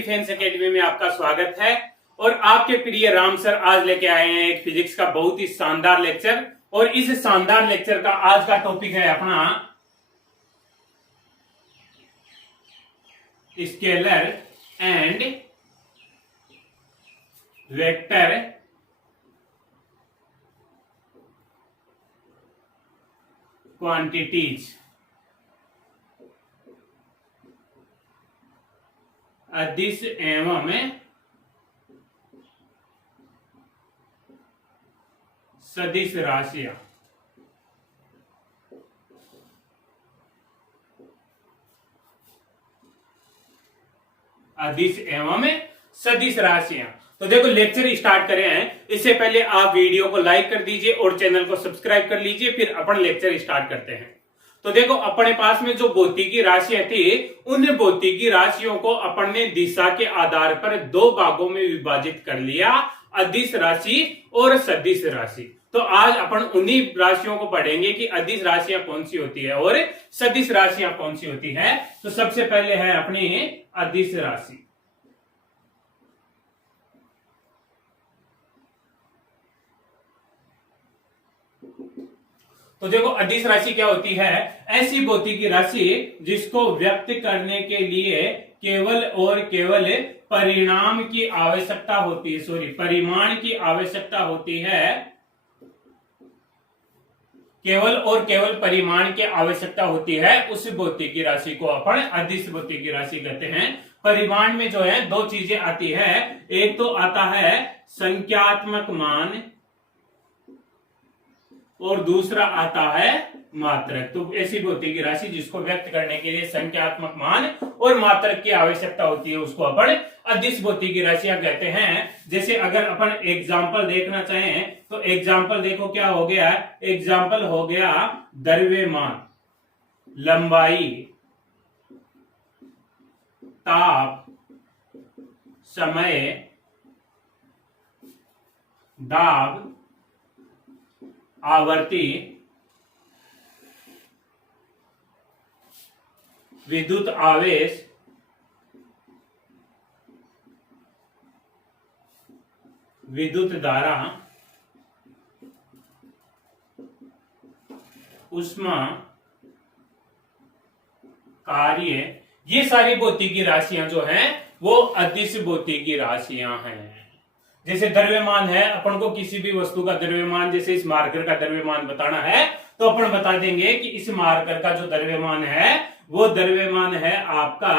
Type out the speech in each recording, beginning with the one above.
Defence academy में आपका स्वागत है। और आपके प्रिय राम सर आज लेके आए हैं एक फिजिक्स का बहुत ही शानदार लेक्चर। और इस शानदार लेक्चर का आज का टॉपिक है अपना स्केलर एंड वेक्टर क्वांटिटीज, अदिश एवं सदिश राशियां। अदिश एवं सदिश राशियां। तो देखो लेक्चर स्टार्ट करें हैं, इससे पहले आप वीडियो को लाइक कर दीजिए और चैनल को सब्सक्राइब कर लीजिए, फिर अपन लेक्चर स्टार्ट करते हैं। तो देखो अपने पास में जो भौतिकी राशियां थी, उन भौतिकी राशियों को अपन ने दिशा के आधार पर दो भागों में विभाजित कर लिया, अदिश राशि और सदिश राशि। तो आज अपन उन्हीं राशियों को पढ़ेंगे कि अदिश राशियां कौन सी होती है और सदिश राशियां कौन सी होती है। तो सबसे पहले है अपनी अदिश राशि। तो देखो अदिश राशि क्या होती है? ऐसी भौतिकी राशि जिसको व्यक्त करने के लिए केवल और केवल परिणाम की आवश्यकता होती है, परिमाण की आवश्यकता होती है। केवल और केवल परिमाण की आवश्यकता होती है, उस भौतिकी राशि को अपन अदिश भौतिकी राशि कहते हैं। परिमाण में जो है दो चीजें आती है, एक तो आता है संख्यात्मक मान और दूसरा आता है मात्रक। तो ऐसी भौतिकी राशि जिसको व्यक्त करने के लिए संख्यात्मक मान और मात्रक की आवश्यकता होती है, उसको अपन अदिश भौतिकी राशियां कहते हैं। जैसे अगर अपन एग्जाम्पल देखना चाहें तो एग्जाम्पल देखो क्या हो गया। एग्जाम्पल हो गया द्रव्यमान, लंबाई, ताप, समय, दाब, आवर्ती, विद्युत आवेश, विद्युत धारा, ऊष्मा, कार्य, ये सारी भौतिकी राशियां जो हैं वो अदिश भौतिकी राशियां हैं। जैसे द्रव्यमान है, अपन को किसी भी वस्तु का द्रव्यमान, जैसे इस मार्कर का द्रव्यमान बताना है तो अपन बता देंगे कि इस मार्कर का जो द्रव्यमान है वो द्रव्यमान है आपका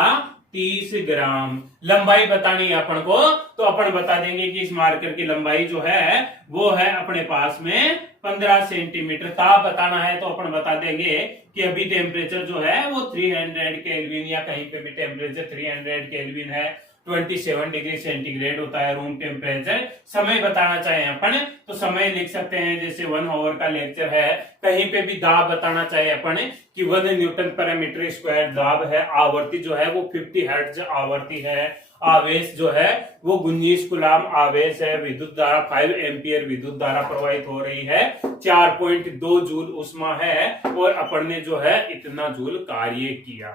30 ग्राम। लंबाई बतानी है अपन को तो अपन बता देंगे कि इस मार्कर की लंबाई जो है वो है अपने पास में 15 सेंटीमीटर। ताप बताना है तो अपन बता देंगे कि अभी टेम्परेचर जो है वो 300 केल्विन, या कहीं पे भी टेम्परेचर 300 केल्विन है, 27 डिग्री सेंटीग्रेड होता है रूम टेम्परेचर। समय बताना चाहे अपन तो समय लिख सकते हैं, जैसे 1 आवर का लेक्चर है। कहीं पे भी दाब बताना चाहे अपन कि 1 न्यूटन पर मीटर स्क्वायर दाब है। आवर्ती जो है वो 50 हर्ट्ज आवर्ती है। आवेश जो है वो 19 कूलम आवेश है। विद्युत धारा 5 एम्पियर विद्युत धारा प्रवाहित हो रही है। 4.2 जूल ऊष्मा है और अपन ने जो है इतना जूल कार्य किया।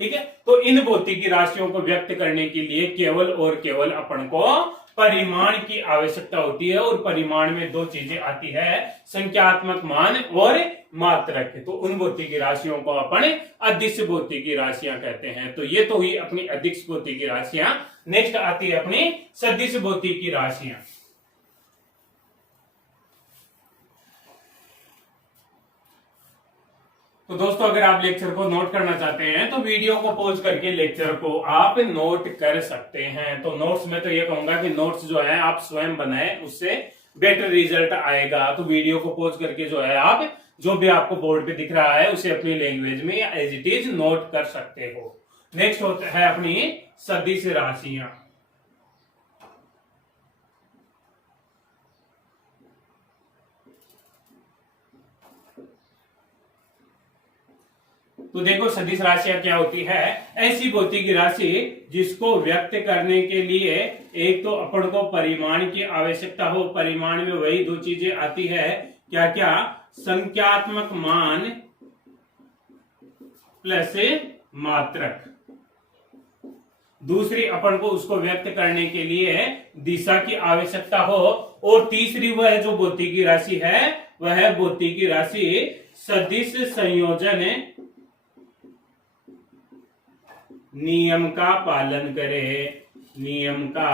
ठीक है, तो इन भौतिकी राशियों को व्यक्त करने के लिए केवल और केवल अपन को परिमाण की आवश्यकता होती है। और परिमाण में दो चीजें आती है, संख्यात्मक मान और मात्रक। तो उन भौतिकी राशियों को अपन अदिश भौतिकी राशियां कहते हैं। तो ये तो हुई अपनी अदिश भौतिकी राशियां। नेक्स्ट आती है अपनी सदिश भौतिकी राशियां। तो दोस्तों अगर आप लेक्चर को नोट करना चाहते हैं तो वीडियो को पॉज करके लेक्चर को आप नोट कर सकते हैं। तो नोट्स में तो ये कहूंगा कि नोट्स जो है आप स्वयं बनाएं, उससे बेटर रिजल्ट आएगा। तो वीडियो को पॉज करके जो है आप जो भी आपको बोर्ड पे दिख रहा है उसे अपनी लैंग्वेज में या एज इट इज नोट कर सकते हो। नेक्स्ट होता है अपनी सदिश राशियां। तो देखो सदिश राशियां क्या होती है? ऐसी भौतिकी राशि जिसको व्यक्त करने के लिए एक तो अपन को परिमाण की आवश्यकता हो। परिमाण में वही दो चीजें आती है, क्या क्या? संख्यात्मक मान प्लस मात्रक। दूसरी अपन को उसको व्यक्त करने के लिए दिशा की आवश्यकता हो, और तीसरी वह जो भौतिकी राशि है वह भौतिकी राशि सदिश संयोजन नियम का पालन करे, नियम का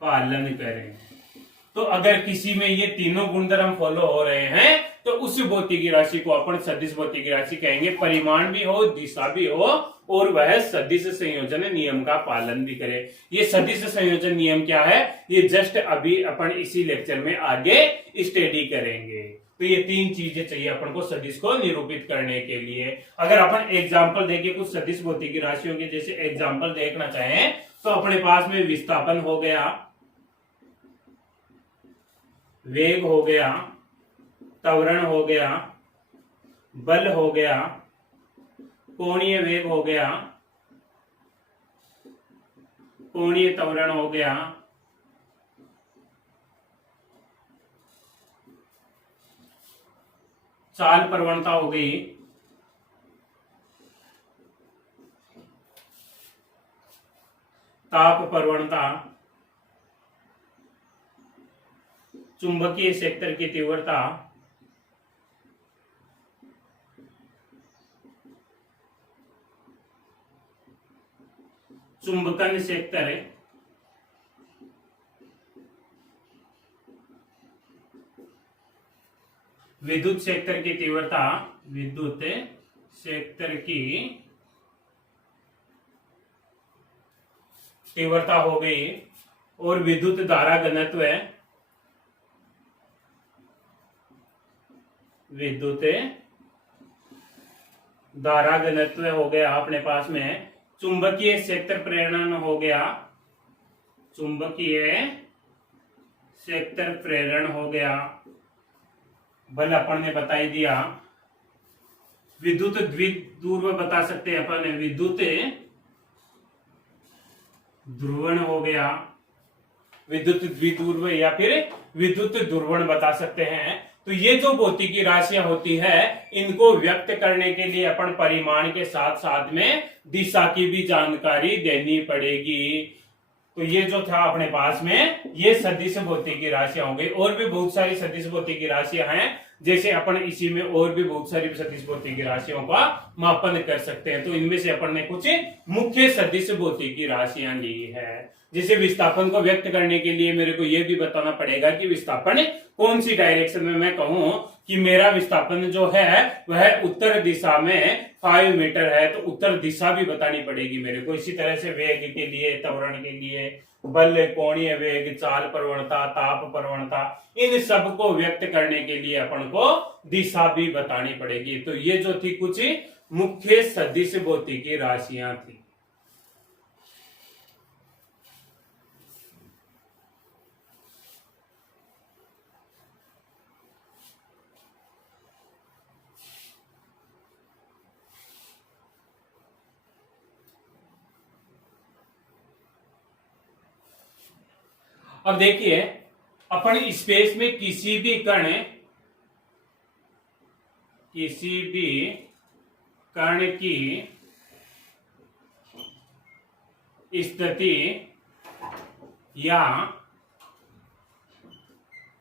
पालन करे। तो अगर किसी में ये तीनों गुणधर्म फॉलो हो रहे हैं तो उस भौतिकी राशि को अपन सदिश भौतिकी राशि कहेंगे। परिमाण भी हो, दिशा भी हो, और वह सदिश संयोजन नियम का पालन भी करे। ये सदिश संयोजन नियम क्या है, ये जस्ट अभी अपन इसी लेक्चर में आगे स्टडी करेंगे। तो ये तीन चीजें चाहिए अपन को सदिश को निरूपित करने के लिए। अगर अपन एग्जाम्पल देखें कुछ सदिश भौतिकी राशियों के, जैसे एग्जाम्पल देखना चाहें तो अपने पास में विस्थापन हो गया, वेग हो गया, त्वरण हो गया, बल हो गया, कोणीय वेग हो गया, कोणीय त्वरण हो गया, चाल प्रवणता हो गई, ताप प्रवणता, चुंबकीय क्षेत्र की तीव्रता, चुंबकन क्षेत्र, विद्युत क्षेत्र की तीव्रता, विद्युत क्षेत्र की तीव्रता हो गई, और विद्युत धारा घनत्व, विद्युत धारा घनत्व हो गया अपने पास में, चुंबकीय क्षेत्र प्रेरण हो गया, चुंबकीय क्षेत्र प्रेरण हो गया, बल अपन ने बता ही दिया, विद्युत द्विध्रुव बता सकते हैं अपन, विद्युत ध्रुवण हो गया, विद्युत द्विध्रुव या फिर विद्युत ध्रुवण बता सकते हैं। तो ये जो भौतिकी राशियां होती है इनको व्यक्त करने के लिए अपन परिमाण के साथ साथ में दिशा की भी जानकारी देनी पड़ेगी। तो ये जो था अपने पास में ये सदिश भौतिकी राशियां हो गई। और भी बहुत सारी सदिश भौतिकी राशियां हैं, जैसे अपन इसी में और भी बहुत सारी सदिश भौतिकी राशियों का मापन कर सकते हैं। तो इनमें से अपन ने कुछ मुख्य सदिश भौतिकी राशियां ली है। जैसे विस्थापन को व्यक्त करने के लिए मेरे को यह भी बताना पड़ेगा कि विस्थापन कौन सी डायरेक्शन में, मैं कहूं कि मेरा विस्थापन जो है वह उत्तर दिशा में 5 मीटर है, तो उत्तर दिशा भी बतानी पड़ेगी मेरे को। इसी तरह से वेग के लिए, त्वरण के लिए, बल, कोणीय वेग, चाल प्रवणता, ताप प्रवणता, इन सब को व्यक्त करने के लिए अपन को दिशा भी बतानी पड़ेगी। तो ये जो थी कुछ मुख्य सदिश भौतिकी राशियां थी। अब देखिए अपन स्पेस में किसी भी कण की स्थिति या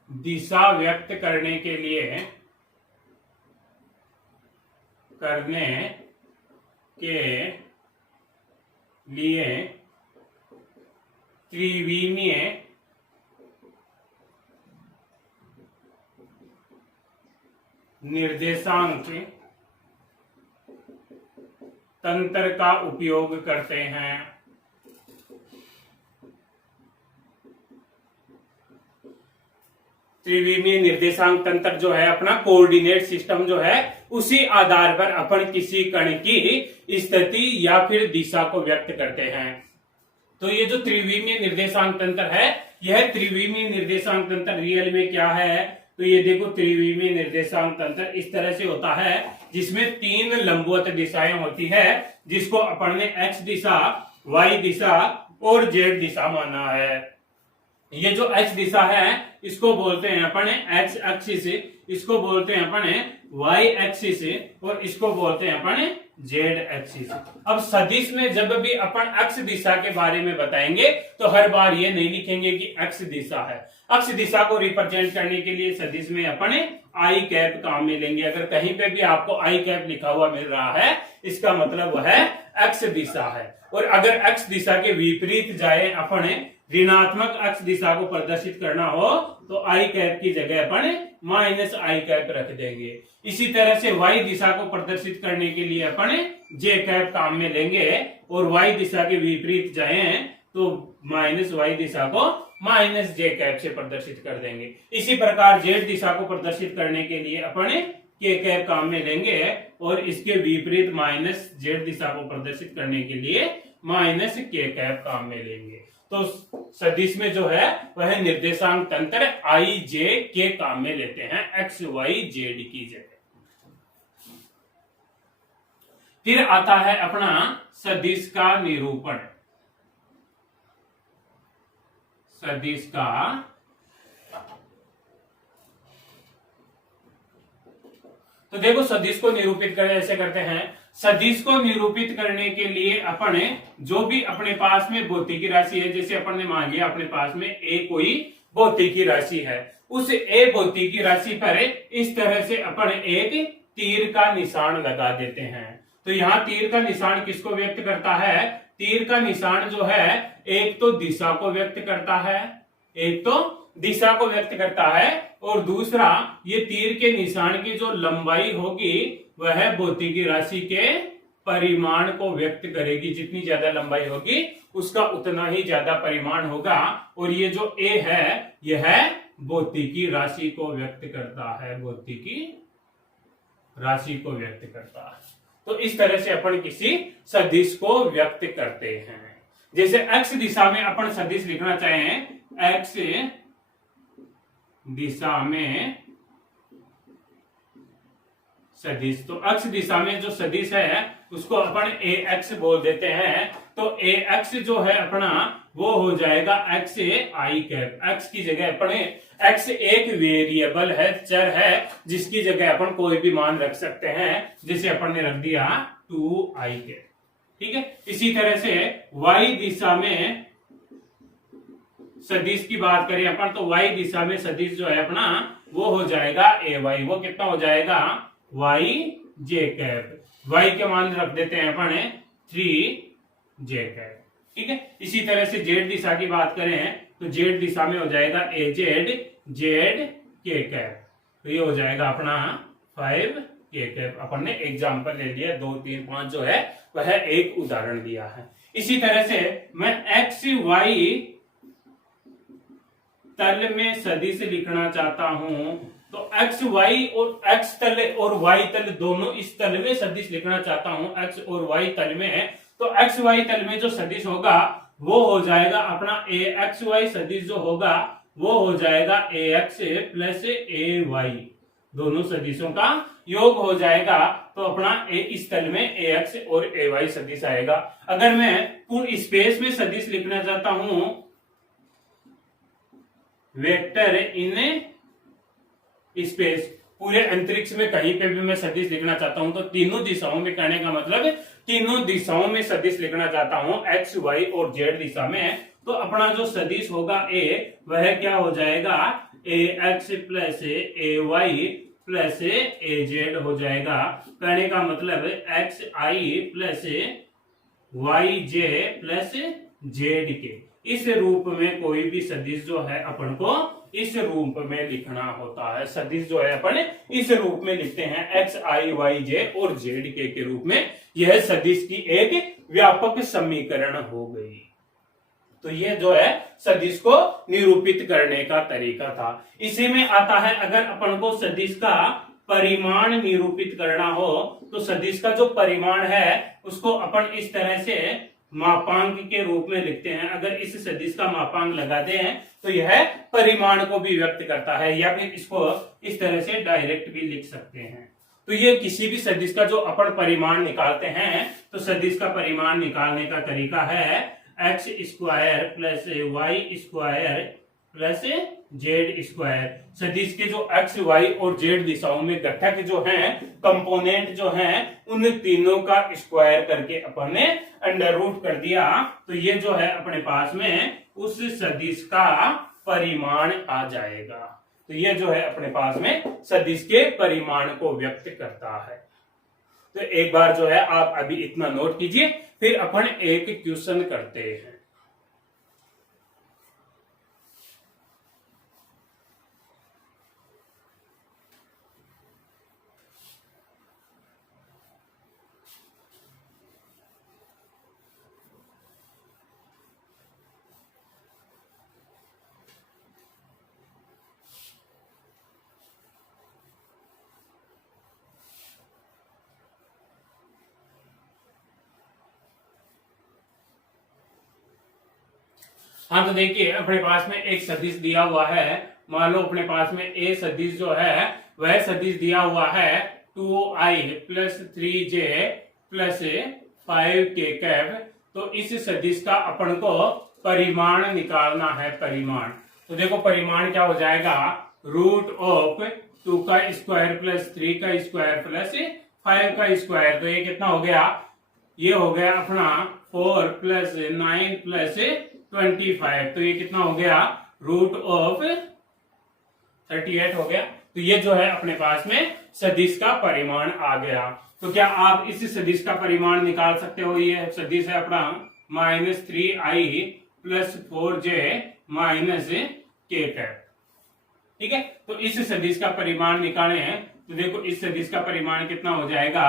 दिशा व्यक्त करने के लिए त्रिविमीय निर्देशांक तंत्र का उपयोग करते हैं। त्रिविमीय निर्देशांक तंत्र जो है अपना कोऑर्डिनेट सिस्टम जो है, उसी आधार पर अपन किसी कण की स्थिति या फिर दिशा को व्यक्त करते हैं। तो ये जो त्रिविमीय निर्देशांक तंत्र है, यह त्रिविमीय निर्देशांक तंत्र रियल में क्या है, तो ये देखो त्रिविमीय निर्देशांक तंत्र इस तरह से होता है जिसमें 3 लंबवत दिशाएं होती है, जिसको अपन ने x दिशा, y दिशा और z दिशा माना है। ये जो x दिशा है इसको बोलते हैं अपन x एक्सिस, इसको बोलते हैं अपन y एक्सिस, और इसको बोलते हैं अपन जेड एक्सिस। अब सदिश में जब भी अपन अक्ष दिशा के बारे में बताएंगे तो हर बार ये नहीं लिखेंगे कि अक्ष दिशा है। अक्ष दिशा को रिप्रेजेंट करने के लिए सदिश में अपन आई कैप काम में लेंगे। अगर कहीं पे भी आपको आई कैप लिखा हुआ मिल रहा है, इसका मतलब वह अक्ष दिशा है। और अगर अक्ष दिशा के विपरीत जाए, अपन ऋणात्मक अक्ष दिशा को प्रदर्शित करना हो तो आई कैप की जगह अपन माइनस आई कैप रख देंगे। इसी तरह से वाई दिशा को प्रदर्शित करने के लिए अपन जे कैप काम में लेंगे और वाई दिशा के विपरीत जाए तो माइनस वाई दिशा को माइनस जे कैप से प्रदर्शित कर देंगे। इसी प्रकार जेड दिशा को प्रदर्शित करने के लिए अपन के कैप काम में लेंगे और इसके विपरीत माइनस जेड दिशा को प्रदर्शित करने के लिए माइनस के कैप काम में लेंगे। तो सदिश में जो है वह निर्देशांक तंत्र आई जे के काम में लेते हैं एक्स वाई जेड की जगह। फिर आता है अपना सदिश का निरूपण। सदिश का तो देखो सदिश को निरूपित करें ऐसे करते हैं। सदिश को निरूपित करने के लिए अपन जो भी अपने पास में भौतिकी राशि है, जैसे अपन ने मान लिया अपने पास में ए कोई भौतिकी राशि है, उस ए भौतिकी राशि पर इस तरह से अपन एक तीर का निशान लगा देते हैं। तो यहाँ तीर का निशान किसको व्यक्त करता है? तीर का निशान जो है एक तो दिशा को व्यक्त करता है, एक तो दिशा को व्यक्त करता है और दूसरा ये तीर के निशान की जो लंबाई होगी वह भौतिकी राशि के परिमाण को व्यक्त करेगी। जितनी ज्यादा लंबाई होगी उसका उतना ही ज्यादा परिमाण होगा। और ये जो ए है यह भौतिकी राशि को व्यक्त करता है, भौतिकी राशि को व्यक्त करता है। तो इस तरह से अपन किसी सदिश को व्यक्त करते हैं। जैसे एक्स दिशा में अपन सदिश लिखना चाहें, एक्स दिशा में सदिश, तो एक्स दिशा में जो सदिश है उसको अपन ए एक्स बोल देते हैं। तो ए एक्स जो है अपना वो हो जाएगा एक्स आई कैप। एक्स की जगह अपन एक्स एक वेरिएबल है, चर है, जिसकी जगह अपन कोई भी मान रख सकते हैं। जैसे अपन ने रख दिया 2 आई कैप, ठीक है। इसी तरह से वाई दिशा में सदिश की बात करें अपन तो वाई दिशा में सदिश जो है अपना वो हो जाएगा ए वाई। वो कितना हो जाएगा? वाई जे कैप। वाई के मान रख देते हैं अपन 3 जे कैप, ठीक है। इसी तरह से जेड दिशा की बात करें तो जेड दिशा में हो जाएगा ए जेड जेड के कैप। तो ये हो जाएगा अपना 5 के कैप। अपन ने एग्जाम्पल ले लिया, 2 3 5 जो है वह एक उदाहरण दिया है। इसी तरह से मैं एक्स वाई तल में सदिश लिखना चाहता हूं तो एक्स वाई और एक्स तल और वाई तल दोनों इस तल में सदिश लिखना चाहता हूं, एक्स और वाई तल में। तो एक्स वाई तल में जो सदिश होगा वो हो जाएगा अपना ए एक्स वाई सदिश जो होगा वो हो जाएगा ए एक्स प्लस ए वाई। दोनों सदिशों का योग हो जाएगा तो अपना ए इस तल में ए एक्स और ए वाई सदिश आएगा। अगर मैं पूर्ण स्पेस में सदिश लिखना चाहता हूं, वेक्टर इन स्पेस, पूरे अंतरिक्ष में कहीं पे भी मैं सदिश लिखना चाहता हूं तो तीनों दिशाओं में, कहने का मतलब तीनों दिशाओं में सदिश लिखना चाहता हूं एक्स वाई और जेड दिशा में, तो अपना जो सदिश होगा ए वह क्या हो जाएगा? ए एक्स प्लस ए वाई प्लस ए जेड हो जाएगा। कहने का मतलब एक्स आई प्लस वाई जे प्लस जेड के इस रूप में कोई भी सदिश जो है अपन को इस रूप में लिखना होता है। सदिश जो है अपन इस रूप में लिखते हैं एक्स आई वाई जे और जेड के रूप में। यह सदिश की एक व्यापक समीकरण हो गई। तो यह जो है सदिश को निरूपित करने का तरीका था। इसी में आता है अगर अपन को सदिश का परिमाण निरूपित करना हो तो सदिश का जो परिमाण है उसको अपन इस तरह से मापांक के रूप में लिखते हैं। अगर इस सदिश का मापांक लगा दें तो यह परिमाण को भी व्यक्त करता है, या फिर इसको इस तरह से डायरेक्ट भी लिख सकते हैं। तो ये किसी भी सदिश का जो अपन परिमाण निकालते हैं तो सदिश का परिमाण निकालने का तरीका है X square plus Y square plus Z square. सदिश के जो एक्स वाई और जेड दिशाओं में घटक जो हैं, कंपोनेंट जो हैं, उन तीनों का स्क्वायर करके अपन ने अंडर रूट कर दिया, तो ये जो है अपने पास में उस सदिश का परिमाण आ जाएगा। तो ये जो है अपने पास में सदिश के परिमाण को व्यक्त करता है। तो एक बार जो है आप अभी इतना नोट कीजिए, फिर अपन एक क्वेश्चन करते हैं। हाँ, तो देखिए अपने पास में एक सदिश दिया हुआ है। मान लो अपने पास में ए सदिश जो है वह सदिश दिया हुआ है 2i plus 3j plus 5k cap. तो इस सदिश का अपन को परिमाण निकालना है। परिमाण तो देखो परिमाण क्या हो जाएगा, रूट ऑफ 2 का स्क्वायर प्लस 3 का स्क्वायर प्लस 5 का स्क्वायर। तो ये कितना हो गया, ये हो गया अपना 4 प्लस 9 प्लस 25। तो ये कितना हो गया, रूट ऑफ 38 हो गया। तो ये जो है अपने पास में सदिश का परिमाण आ गया। तो क्या आप इस सदिश का परिमाण निकाल सकते हो। ये सदिश है अपना -3i plus 4j minus k cap. ठीक है, तो इस सदिश का परिमाण निकाले हैं। तो देखो इस सदिश का परिमाण कितना हो जाएगा,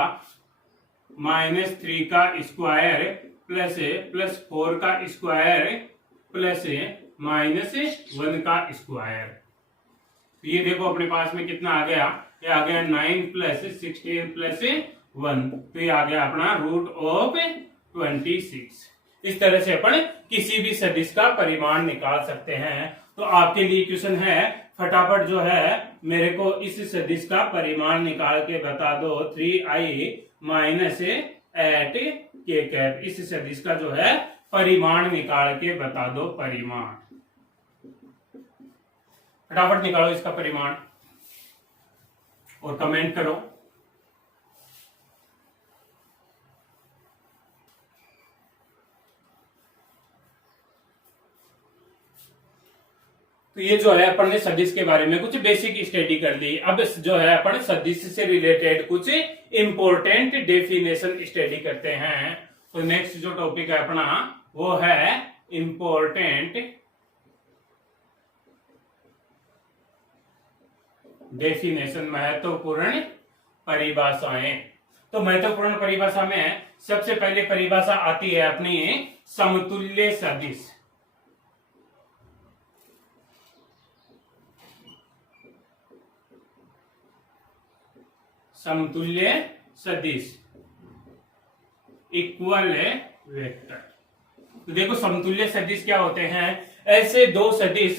-3 का स्क्वायर प्लस 4 का स्क्वायर प्लस -1 का स्क्वायर। तो ये देखो अपने पास में कितना आ गया, ये आ गया 9 प्लस 16 प्लस 1। तो ये आ गया अपना रूट ऑफ 26। इस तरह से अपन किसी भी सदिश का परिमाण निकाल सकते हैं। तो आपके लिए क्वेश्चन है, फटाफट जो है मेरे को इस सदिश का परिमाण निकाल के बता दो। 3i माइनस 8k कैप, इस सदिश का जो है परिमाण निकाल के बता दो। परिमाण फटाफट निकालो इसका परिमाण और कमेंट करो। तो ये जो है अपन ने सदिश के बारे में कुछ बेसिक स्टडी कर ली। अब जो है अपन सदिश से रिलेटेड कुछ इंपॉर्टेंट डेफिनेशन स्टडी करते हैं। तो नेक्स्ट जो टॉपिक है अपना वो है इंपॉर्टेंट डेफिनेशन, महत्वपूर्ण परिभाषाएं। तो महत्वपूर्ण परिभाषा में सबसे पहले परिभाषा आती है अपनी समतुल्य सदिश। समतुल्य सदिश इक्वल वेक्टर। तो देखो समतुल्य सदिश क्या होते हैं, ऐसे दो सदिश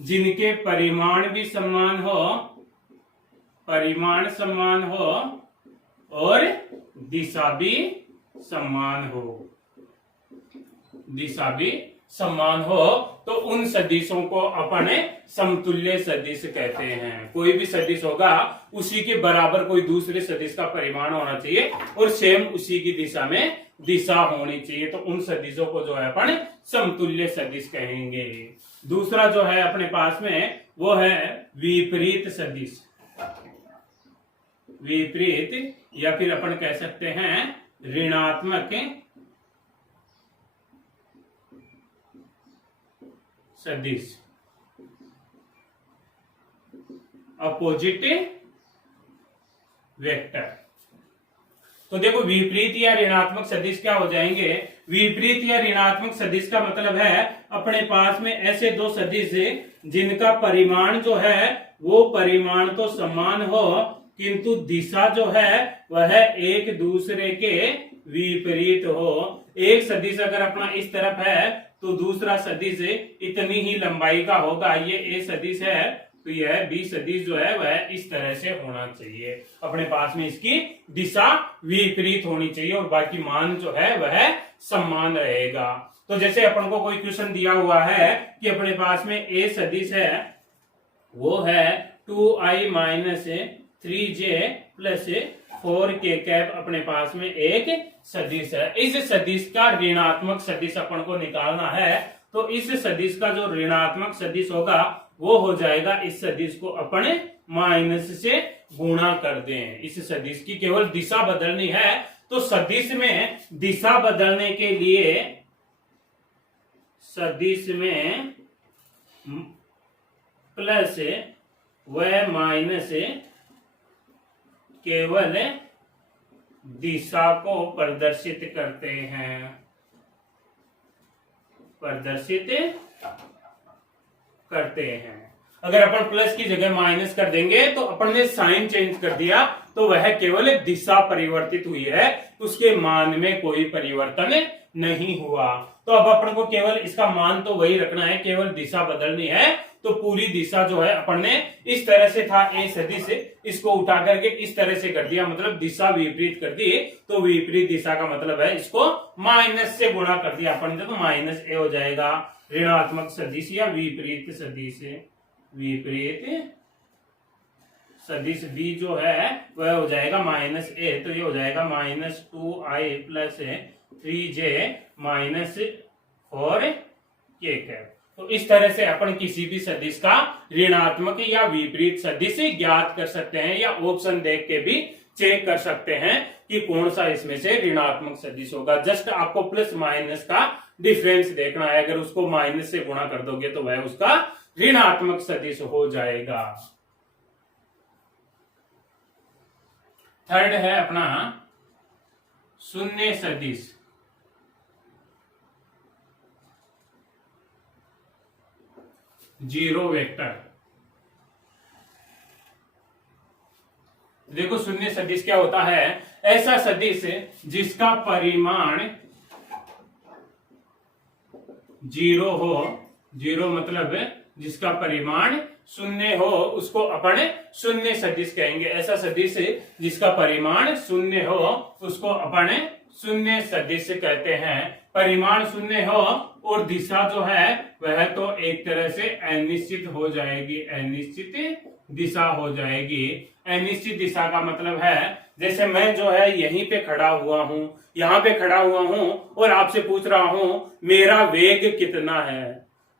जिनके परिमाण भी समान हो, परिमाण समान हो और दिशा भी समान हो, दिशा भी समान हो, तो उन सदिशों को अपन समतुल्य सदिश कहते हैं। कोई भी सदिश होगा उसी के बराबर कोई दूसरे सदिश का परिमाण होना चाहिए और सेम उसी की दिशा में दिशा होनी चाहिए। तो उन सदिशों को जो है अपन समतुल्य सदिश कहेंगे। दूसरा जो है अपने पास में वो है विपरीत सदिश। विपरीत या फिर अपन कह सकते हैं ऋणात्मक सदिश, अपोजिट वेक्टर। तो देखो विपरीत या ऋणात्मक सदिश क्या हो जाएंगे, विपरीत या ऋणात्मक सदिश का मतलब है अपने पास में ऐसे दो सदिश जिनका परिमाण जो है वो परिमाण तो समान हो किंतु दिशा जो है वह एक दूसरे के विपरीत हो। एक सदिश अगर अपना इस तरफ है तो दूसरा सदिश इतनी ही लंबाई का होगा। ये ए सदिश है तो यह बी सदिश जो है वह इस तरह से होना चाहिए। अपने पास में इसकी दिशा विपरीत होनी चाहिए और बाकी मान जो है वह समान रहेगा। तो जैसे अपन को कोई क्वेश्चन दिया हुआ है कि अपने पास में ए सदिश है वो है 2i minus 3j plus 4k cap अपने पास में एक सदिश है। इस सदिश का ऋणात्मक सदिश अपन को निकालना है, तो इस सदिश का जो ऋणात्मक सदिश होगा वो हो जाएगा, इस सदिश को अपने माइनस से गुणा कर दें। इस सदिश की केवल दिशा बदलनी है, तो सदिश में दिशा बदलने के लिए सदिश में प्लस व माइनस केवल दिशा को प्रदर्शित करते हैं, प्रदर्शित करते हैं। अगर अपन प्लस की जगह माइनस कर देंगे तो अपन ने साइन चेंज कर दिया, तो वह केवल दिशा परिवर्तित हुई है, उसके मान में कोई परिवर्तन नहीं हुआ। तो अब अपन को केवल इसका मान तो वही रखना है, केवल दिशा बदलनी है। तो पूरी दिशा जो है अपन ने इस तरह से था ए सदिश, इसको उठा करके इस तरह से कर दिया, मतलब दिशा विपरीत कर दी। तो विपरीत दिशा का मतलब है इसको माइनस से गुणा कर दिया अपन ने, तो माइनस ए हो जाएगा। ऋणात्मक सदिश या विपरीत सदिश, विपरीत सदिश बी जो है वह हो जाएगा माइनस ए, तो ये हो जाएगा minus 2i plus 3j minus 4k cap. तो इस तरह से अपन किसी भी सदिश का ऋणात्मक या विपरीत सदिश ज्ञात कर सकते हैं, या ऑप्शन देख के भी चेक कर सकते हैं कि कौन सा इसमें से ऋणात्मक सदिश होगा। जस्ट आपको प्लस माइनस का डिफरेंस देखना है, अगर उसको माइनस से गुणा कर दोगे तो वह उसका ऋणात्मक सदिश हो जाएगा। थर्ड है अपना शून्य सदिश। Zero vector. देखो शून्य सदिश क्या होता है, ऐसा सदिश जिसका परिमाण जीरो हो, जीरो मतलब जिसका परिमाण शून्य हो, उसको अपन शून्य सदिश कहेंगे। ऐसा सदिश जिसका परिमाण शून्य हो उसको अपन शून्य सदिश कहते हैं। परिमाण शून्य हो और दिशा जो है वह तो एक तरह से अनिश्चित हो जाएगी, अनिश्चित दिशा हो जाएगी। अनिश्चित दिशा का मतलब है जैसे मैं जो है यहीं पे खड़ा हुआ हूं, यहां पे खड़ा हुआ हूं और आपसे पूछ रहा हूं मेरा वेग कितना है,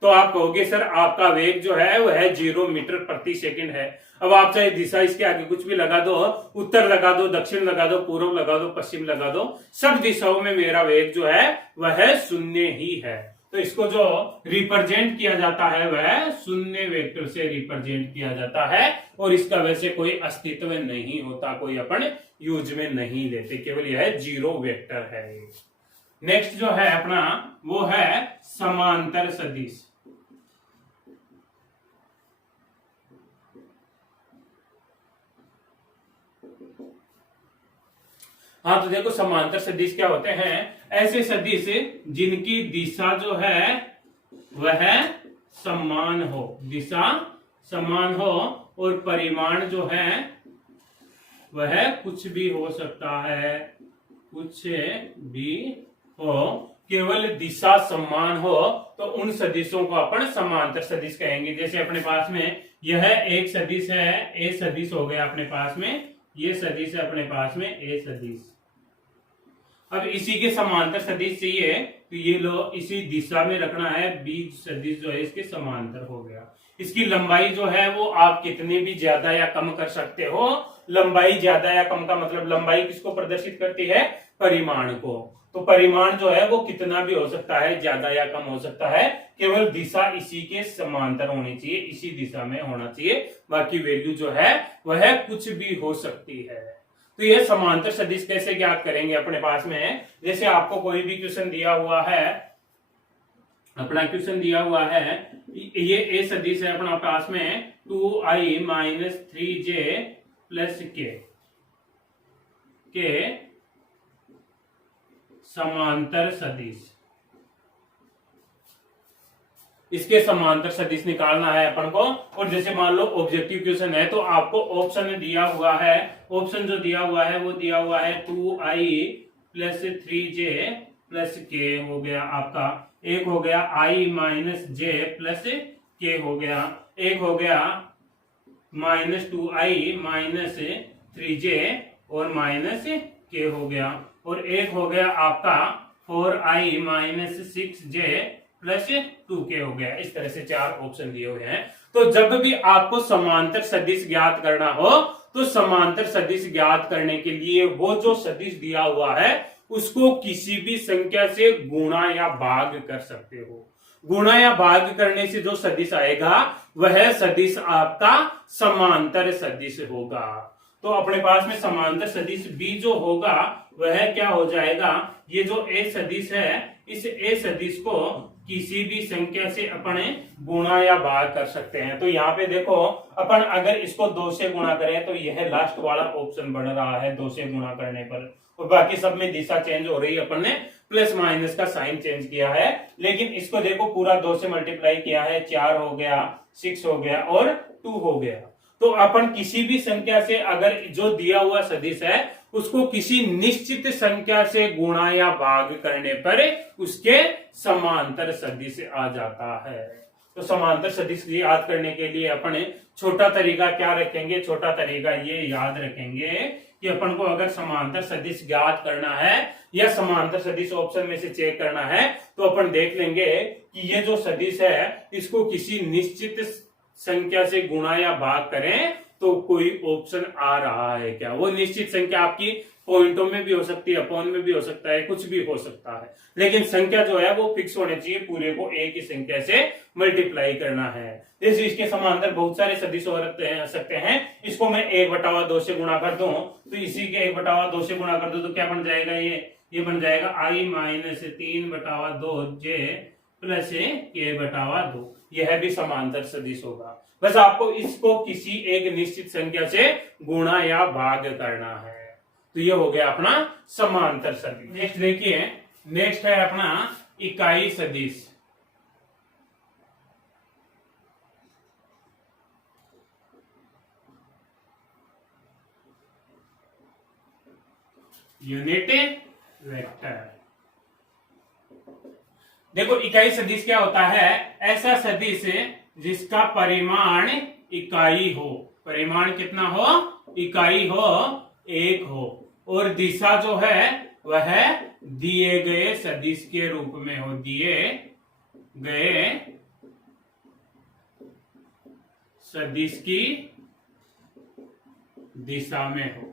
तो आप कहोगे सर आपका वेग जो है वह 0 मीटर प्रति सेकंड है। अब आप चाहे दिशा इसके आगे कुछ भी लगा दो, उत्तर लगा दो, दक्षिण लगा दो, पूर्व लगा दो, पश्चिम लगा दो, सब दिशाओं में मेरा वेग जो है वह शून्य ही है। तो इसको जो रिप्रेजेंट किया जाता है वह शून्य वेक्टर से रिप्रेजेंट किया जाता है, और इसका वैसे कोई अस्तित्व नहीं होता, कोई अपन यूज में नहीं लेते, केवल यह जीरो वेक्टर है। नेक्स्ट जो है अपना वो है समांतर सदिश। हाँ तो देखो समांतर सदिश क्या होते हैं, ऐसे सदिश जिनकी दिशा जो है वह समान हो, दिशा समान हो और परिमाण जो है वह कुछ भी हो सकता है, कुछ भी हो, केवल दिशा समान हो, तो उन सदिशों को अपन समांतर सदिश कहेंगे। जैसे अपने पास में यह एक सदिश है, ए सदिश हो गया अपने पास में, ये सदिश है अपने पास में ए सदिश। अब इसी के समांतर सदिश चाहिए तो ये लो इसी दिशा में रखना है, बी सदिश जो है इसके समांतर हो गया। इसकी लंबाई जो है वो आप कितने भी ज्यादा या कम कर सकते हो। लंबाई ज्यादा या कम का मतलब लंबाई किसको प्रदर्शित करती है, परिमाण को। तो परिमाण जो है वो कितना भी हो सकता है, ज्यादा या कम हो सकता है, केवल दिशा इसी के समांतर होनी चाहिए, इसी दिशा में होना चाहिए, बाकी वैल्यू जो है वह कुछ भी हो सकती है। तो ये समांतर सदिश कैसे ज्ञात करेंगे अपने पास में है, जैसे आपको कोई भी क्वेश्चन दिया हुआ है, अपना क्वेश्चन दिया हुआ है, ये ए सदिश है अपना पास में 2i माइनस 3j प्लस के समांतर सदिश। इसके समांतर सदिश निकालना है अपन को। और जैसे मान लो ऑब्जेक्टिव क्वेश्चन है तो आपको ऑप्शन दिया हुआ है, ऑप्शन जो दिया हुआ है वो दिया हुआ है 2i प्लस 3j प्लस के हो गया आपका, एक हो गया i माइनस j प्लस के हो गया, एक हो गया -2i माइनस 3j और माइनस k हो गया, और एक हो गया आपका 4i minus 6j plus 2k हो गया। इस तरह से 4 ऑप्शन दिए हुए हैं। तो जब भी आपको समांतर सदिश ज्ञात करना हो तो समांतर सदिश ज्ञात करने के लिए वो जो सदिश दिया हुआ है उसको किसी भी संख्या से गुणा या भाग कर सकते हो। गुणा या भाग करने से जो सदिश आएगा वह सदिश आपका समांतर सदिश होगा। तो अपने पास में समांतर सदिश b जो होगा वह क्या हो जाएगा, ये जो a सदिश है इस a सदिश को किसी भी संख्या से अपन गुणा या भाग कर सकते हैं। तो यहाँ पे देखो अपन अगर इसको 2 से गुणा करें तो यह लास्ट वाला ऑप्शन बन रहा है 2 से गुणा करने पर, और बाकी सब में दिशा चेंज हो रही है, अपन ने प्लस माइनस का साइन चेंज किया है। लेकिन इसको देखो पूरा 2 से मल्टीप्लाई किया है, 4 हो गया, 6 हो गया और 2 हो गया। तो अपन किसी भी संख्या से अगर जो दिया हुआ सदिश है उसको किसी निश्चित संख्या से गुणा या भाग करने पर उसके समांतर सदिश आ जाता है। तो समांतर सदिश याद करने के लिए अपन छोटा तरीका क्या रखेंगे, छोटा तरीका ये याद रखेंगे कि अपन को अगर समांतर सदिश ज्ञात करना है या समांतर सदिश ऑप्शन में से चेक करना है तो अपन देख लेंगे कि ये जो सदिश है इसको किसी निश्चित संख्या से गुणा या भाग करें तो कोई ऑप्शन आ रहा है क्या। वो निश्चित संख्या आपकी पॉइंटों में भी हो सकती है, अपॉन में भी हो सकता है, कुछ भी हो सकता है, लेकिन संख्या जो है वो फिक्स होनी चाहिए, पूरे को एक ही संख्या से मल्टीप्लाई करना है। जैसे इसके समांतर बहुत सारे सदिश हो सकते हैं। इसको मैं 1/2 से गुणा कर दूं तो इसी के 1/2 से गुणा कर दूं तो क्या बन जाएगा, ये बन जाएगा i minus 3/2j plus k/2। यह भी समांतर सदिश होगा। बस आपको इसको किसी एक निश्चित संख्या से गुणा या भाग करना है। तो ये हो गया अपना समांतर सदिश। नेक्स्ट देखिए, नेक्स्ट है अपना इकाई सदिश। Unit vector. देखो इकाई सदिश क्या होता है, ऐसा सदिश जिसका परिमाण इकाई हो, परिमाण कितना हो, इकाई हो, 1 हो, और दिशा जो है वह दिए गए सदिश के रूप में हो, दिए गए सदिश की दिशा में हो।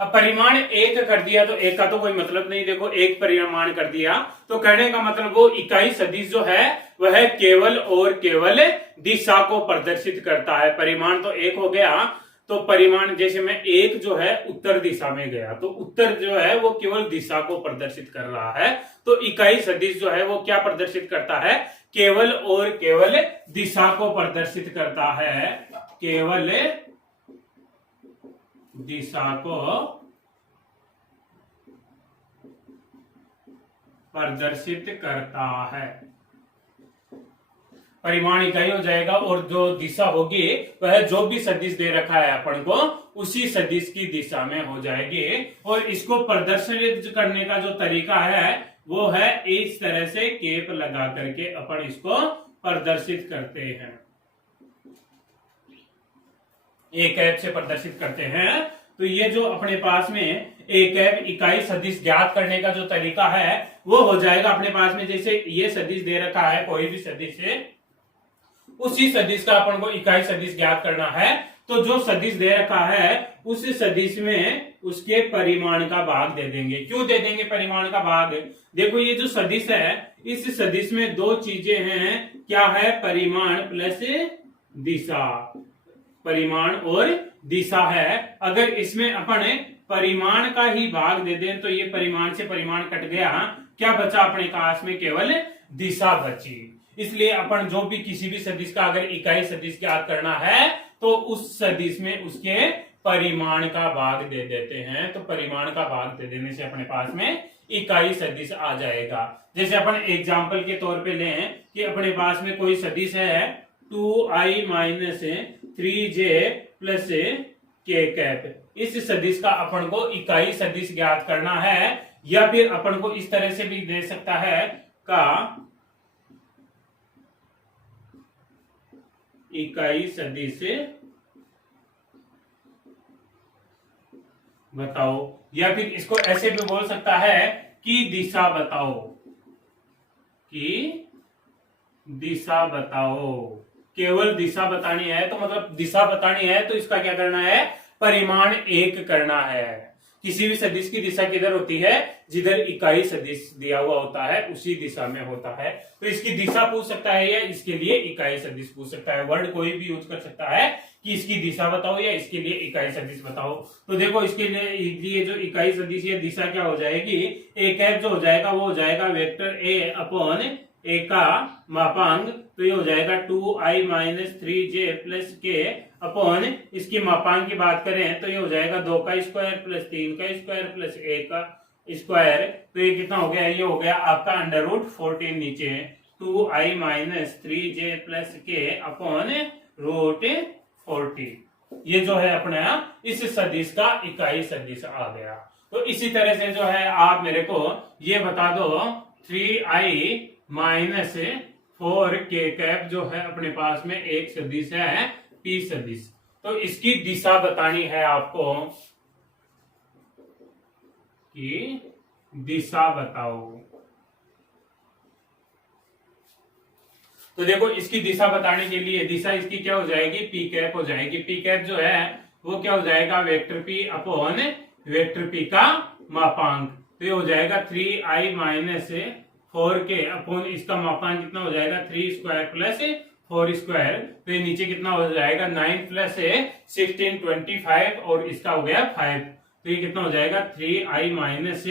अब परिमाण 1 कर दिया तो 1 का तो कोई मतलब नहीं, देखो 1 परिमाण कर दिया तो कहने का मतलब वो इकाई सदिश जो है वह केवल और केवल दिशा को प्रदर्शित करता है। परिमाण तो 1 हो गया, तो परिमाण जैसे मैं 1 जो है उत्तर दिशा में गया तो उत्तर जो है वो केवल दिशा को प्रदर्शित कर रहा है। तो इकाई सदिश जो है वो क्या प्रदर्शित करता है, केवल और केवल दिशा को प्रदर्शित करता है, केवल दिशा को प्रदर्शित करता है। परिमाण इकाई हो जाएगा और जो दिशा होगी वह जो भी सदिश दे रखा है अपन को उसी सदिश की दिशा में हो जाएगी। और इसको प्रदर्शित करने का जो तरीका है वो है इस तरह से केप लगा करके अपन इसको प्रदर्शित करते हैं, एक कैप से प्रदर्शित करते हैं। तो ये जो अपने पास में एक कैप इकाई सदिश ज्ञात करने का जो तरीका है वो हो जाएगा अपने पास में, जैसे ये सदिश दे रखा है कोई भी सदिश है, उसी सदिश का अपन को इकाई सदिश ज्ञात करना है। तो जो सदिश दे रखा है उस सदिश में उसके परिमाण का भाग दे देंगे। क्यों दे देंगे परिमाण का भाग, देखो ये जो सदिश है इस सदिश में 2 चीजें हैं, क्या है, परिमाण प्लस दिशा, परिमाण और दिशा है। अगर इसमें अपन परिमाण का ही भाग दे दें तो ये परिमाण से परिमाण कट गया, क्या बचा अपने पास में, केवल दिशा बची। इसलिए अपन जो भी किसी भी सदिश का अगर इकाई सदिश ज्ञात करना है तो उस सदिश में उसके परिमाण का भाग दे देते हैं। तो परिमाण का भाग दे देने से अपने पास में इकाई सदिश आ जाएगा। जैसे अपन एग्जाम्पल के तौर पे लें कि अपने पास में कोई सदिश है 2i minus 3j plus k cap, इस सदिश का अपन को इकाई सदिश ज्ञात करना है। या फिर अपन को इस तरह से भी दे सकता है का इकाई सदिश बताओ, या फिर इसको ऐसे भी बोल सकता है कि दिशा बताओ, कि दिशा बताओ। केवल दिशा बतानी है तो मतलब दिशा बतानी है तो इसका क्या करना है, परिमाण 1 करना है। किसी भी सदिश की दिशा किधर होती है, जिधर इकाई सदिश दिया हुआ होता है उसी दिशा में होता है। तो इसकी दिशा पूछ सकता है या इसके लिए इकाई सदिश पूछ सकता है। वर्ड कोई भी यूज कर सकता है कि इसकी दिशा बताओ या इसके लिए इकाई सदिश बताओ। तो देखो इसके लिए जो इकाई सदिश या दिशा क्या हो जाएगी, ए कैप जो हो जाएगा वो हो जाएगा वेक्टर ए अपॉन ए का मापांक, तो ये हो जाएगा 2i माइनस 3j प्लस के अपॉन इसकी मापांक की बात करें तो ये हो जाएगा 2 का स्क्वायर प्लस 3 का स्क्वायर प्लस 1 का स्क्वायर। तो ये कितना हो गया, ये हो गया आपका अंडर रूट 14 नीचे 2i माइनस 3j प्लस के अपॉन रूट 40। ये जो है अपना इस सदिश का इकाई सदिश आ गया। तो इसी तरह से जो है आप मेरे को ये बता दो 3i माइनस 4k कैप जो है अपने पास में एक सदिश है पी सदिश। तो इसकी दिशा बतानी है आपको कि दिशा बताओ। तो देखो इसकी दिशा बताने के लिए दिशा इसकी क्या हो जाएगी, पी कैप हो जाएगी। पी कैप जो है वो क्या हो जाएगा, vector P upon vector P का मापांक। तो ये हो जाएगा 3i माइनस 4k अपॉन इसका मापांक कितना हो जाएगा 3 स्क्वायर प्लस 4 स्क्वायर। तो ये नीचे कितना हो जाएगा 9 प्लस 16 25 और इसका हो गया 5। तो ये कितना हो जाएगा 3i minus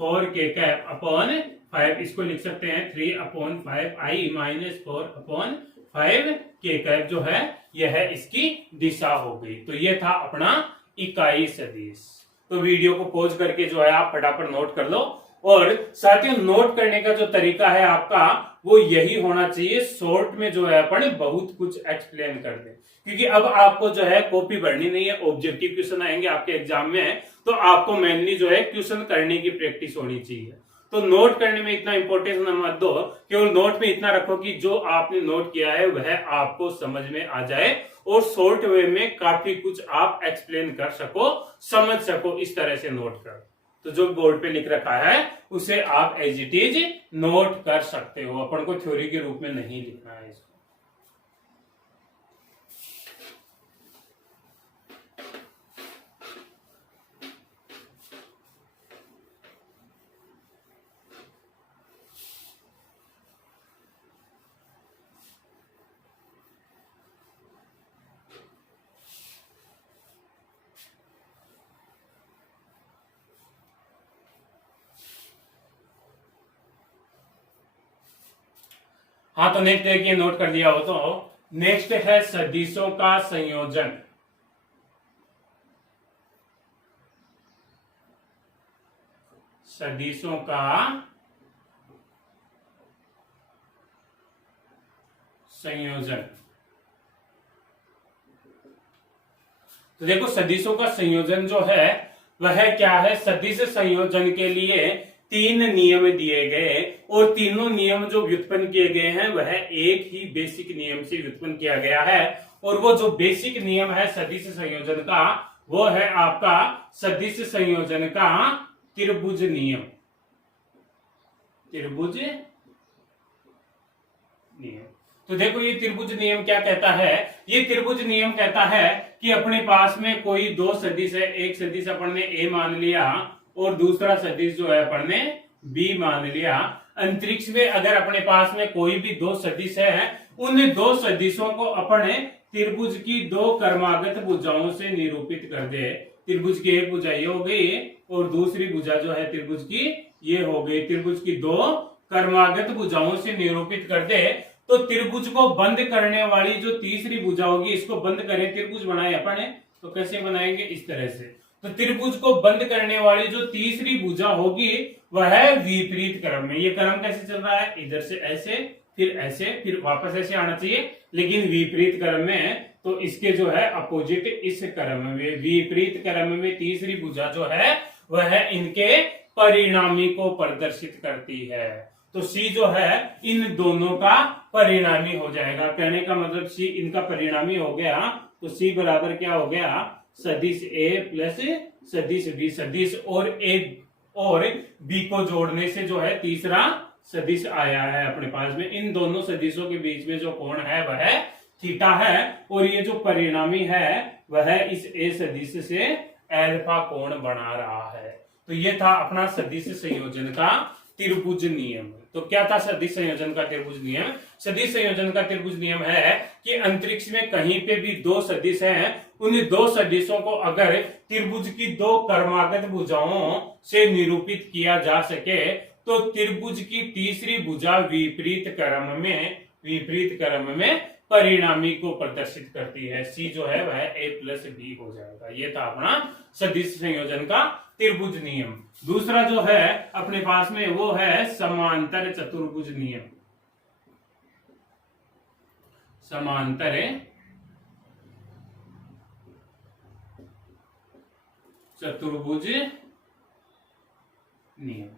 4k cap upon 5। इसको लिख सकते हैं 3 upon 5i minus 4 upon 5k cap जो है यह है इसकी दिशा हो गई। तो ये था अपना इकाई सदिश। तो वीडियो को पॉज करके जो है आप फटाफट नोट कर लो। और साथियों नोट करने का जो तरीका है आपका वो यही होना चाहिए, शॉर्ट में जो है अपन बहुत कुछ एक्सप्लेन कर दें, क्योंकि अब आपको जो है कॉपी भरनी नहीं है, ऑब्जेक्टिव क्वेश्चन आएंगे आपके एग्जाम में, तो आपको मेनली जो है क्वेश्चन करने की प्रैक्टिस होनी चाहिए। तो नोट करने में इतना इंपॉर्टेंस मत दो, केवल नोट में इतना रखो कि जो आपने नोट किया है वह आपको समझ में आ जाए और शॉर्ट वे में काफी कुछ आप एक्सप्लेन कर सको, समझ सको, इस तरह से नोट कर। तो जो बोर्ड पे लिख रखा है उसे आप एज इट इज नोट कर सकते हो, अपन को थ्योरी के रूप में नहीं लिखना है इसको। हाँ तो नेक्स्ट देखिए, नोट कर दिया हो तो नेक्स्ट है सदिशों का संयोजन। सदिशों का संयोजन। तो देखो सदिशों का संयोजन जो है वह क्या है, सदिश संयोजन के लिए 3 नियम दिए गए और तीनों नियम जो व्युत्पन्न किए गए हैं वह एक ही बेसिक नियम से व्युत्पन्न किया गया है। और वो जो बेसिक नियम है सदिश संयोजन का वो है आपका सदिश संयोजन का त्रिभुज नियम। त्रिभुज नियम। तो देखो ये त्रिभुज नियम क्या कहता है, ये त्रिभुज नियम कहता है कि अपने पास में कोई दो सदिश है, एक सदिश अपन ने ए मान लिया और दूसरा सदिश जो है अपन ने बी मान लिया। अंतरिक्ष में अगर अपने पास में कोई भी दो सदिश है, उन दो सदिशों को अपन त्रिभुज की दो क्रमागत भुजाओं से निरूपित कर दे। त्रिभुज की एक भुजा ये हो गई और दूसरी भुजा जो है त्रिभुज की ये हो गई। त्रिभुज की दो क्रमागत भुजाओं से निरूपित कर दे तो त्रिभुज को बंद करने वाली जो तीसरी भुजा होगी, इसको बंद करें, त्रिभुज बनाए अपन तो कैसे बनाएंगे, इस तरह से। तो त्रिभुज को बंद करने वाली जो तीसरी भुजा होगी वह है विपरीत क्रम में। ये क्रम कैसे चल रहा है, इधर से ऐसे फिर ऐसे फिर वापस ऐसे आना चाहिए, लेकिन विपरीत क्रम में। तो इसके जो है अपोजिट इस क्रम में, विपरीत क्रम में तीसरी भुजा जो है वह इनके परिणामी को प्रदर्शित करती है। तो सी जो है इन दोनों का परिणामी हो जाएगा। कहने का मतलब सी इनका परिणामी हो गया, तो सी बराबर क्या हो गया, सदिश ए प्लस सदिश बी सदिश और ए और बी को जोड़ने से जो है तीसरा सदिश आया है अपने पास में। इन दोनों सदिशों के बीच में जो कोण है वह थीटा है और ये जो परिणामी है वह इस ए सदिश से अल्फा कोण बना रहा है। तो ये था अपना सदिश संयोजन का त्रिभुज नियम। तो क्या था सदिश संयोजन का त्रिभुज नियम? सदिश संयोजन का त्रिभुज नियम है कि अंतरिक्ष में कहीं पे भी दो सदिश हैं, उन दो सदिशों को अगर त्रिभुज की दो क्रमागत भुजाओं से निरूपित किया जा सके तो त्रिभुज की तीसरी भुजा विपरीत क्रम में परिणामी को प्रदर्शित करती है। सी जो है वह ए प्लस बी हो जाएगा। ये था अपना सदिश संयोजन का त्रिभुज नियम। दूसरा जो है अपने पास में वो है समांतर चतुर्भुज नियम। समांतर चतुर्भुज नियम।